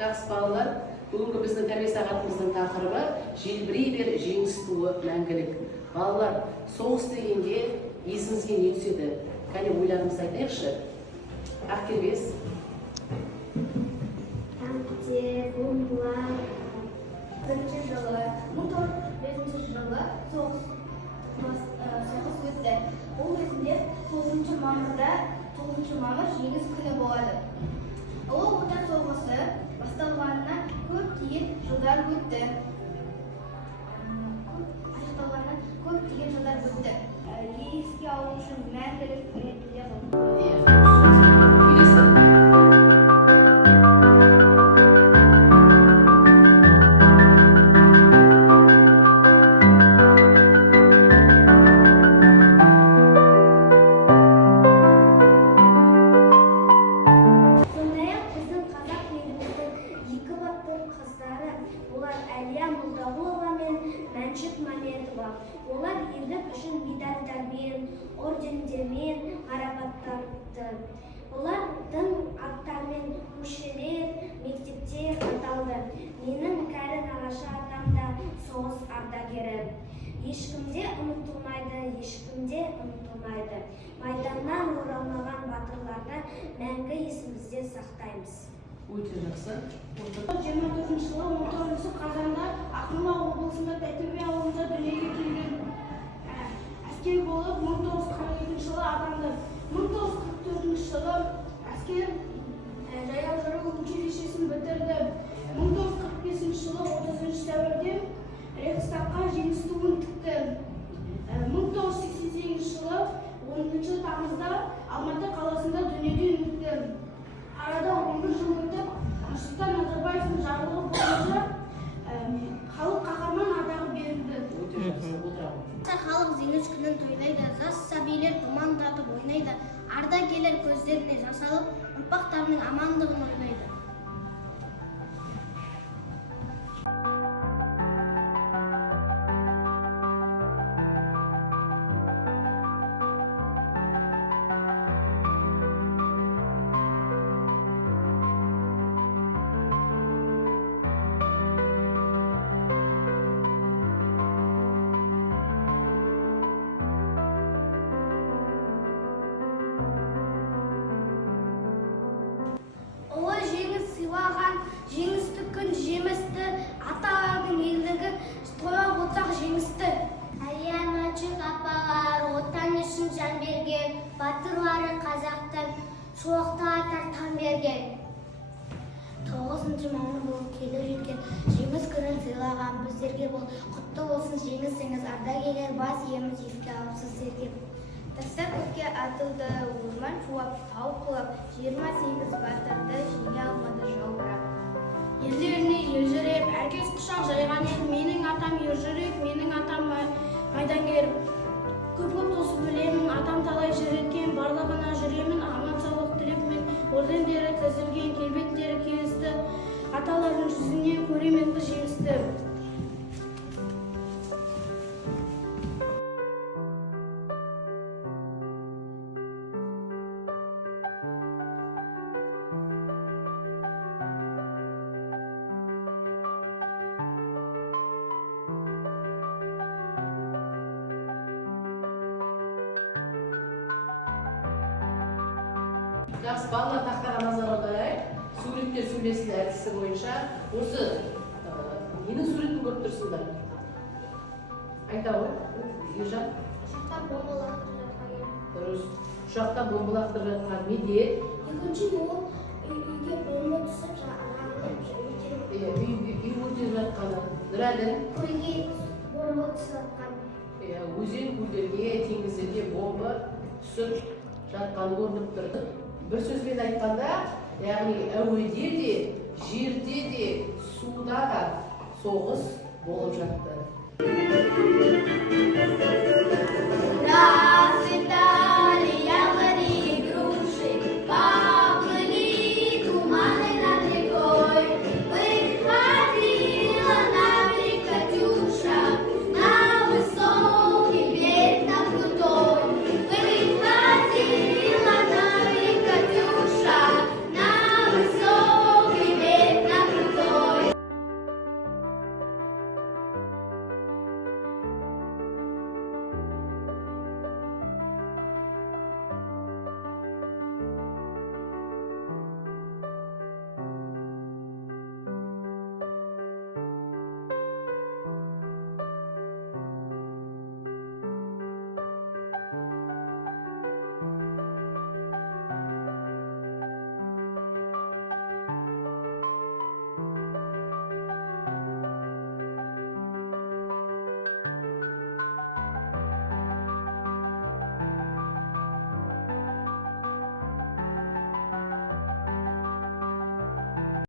Жақсы балалар, бүгінгі біздің тәрбие сағатымыздың тақырыбы желбірей бер жеңіс туы мәңгілік. Балалар, соғыс дегенде есіңізге не түседі? Кәне ойларыңызды айтайықшы. Ақкербес. Танктер, бомбалар. Бірінші жылы, 1905 жылы соғыс өтті. Ол кезінде 9 мамыр жеңіс күні болады. Ұлы Отан соғысы басталғанына көптеген жылдар өтті. Еске алу үшін мәңгілік ретінде олар ерлік үшін медальдармен, ордендермен марапатталды. Олардың аттарымен көшелер, мектептер аталды. Менің кәрі нағашы атам да соғыс ардагері. Ешкімде ұмытылмайды. Майданнан оралмаған батырларды мәңгі есімізде сақтаймыз. Өте жақсы. 24 жылы 19 қазанда Ақмола облысында Тәтөбе ауылында дүниеге келген. Әскер болып 1942 жылы атанды. 1944 жылы әскер жаяу жүру училищесін бітірді. 1945 жылы 30 сәуірде Рейхстагқа жеңіс туын тікті. 1988 жылы 10 тамызда Алматы қаласында дүниеден өтті. Арада 11 жыл өтіп, Нұрсұлтан Назарбаевтың жарлығы бойынша халық қаһарман атағы берілді. Халық жеңіс күнін тойлайды, жас сәбилер думан татып ойнайды, ардагерлер көздеріне жас алып, ұрпақтарының амандығын ойлайды. Жеңісті күн жемісті, аталардың елдігі тойлап отырсақ жеңісті. Әлия-Мәчік апалар отан үшін жан берген, батырлары қазақтың шуақты атар тан берген. 9 мамыр болып келіп жеткен жеңіс күнін сыйлаған біздерге бол. Құтты болсын жеңісіңіз, ардагерлер бас иеміз еске алып сіздерге. Тастар көкке атылды, орман шуап, тау құлап, 28 батырды жеңе алмады жаурап. Ерлеріне елжіреп, әркез құшақ жайған ел, менің атам ержүрек, менің атам майдангер. Көп тосып білемін, атам талай жыр еткен, барлығына жүремін, аман саулық тілепмен. Ордендері тізілген, келбеттері келісті, аталардың жүзінен көремін жеңісті. Жақсы балалар, тақтаға назар аударайық. Суретте сөйлесін әдісі бойынша. Осы ненің суретін көріп тұрсыңдар? Айта ғой, Ержан. Ұшақта бомба лақтырып жатқан. Дұрыс. Ұшақта бомба лақтырып жатқан медет. Екінші ол үйге бомба түсіп Үй өртеніп жатқаны. Нұрәділ. Көлге бомба түсіп жатқан. Өзен көлдерге, теңіздерге бомба түсіп жатқаны көрініп тұрды. Bir сөзбен айтқанда, яғни әуеде де, жерде де, суда да соғыс болып жатты.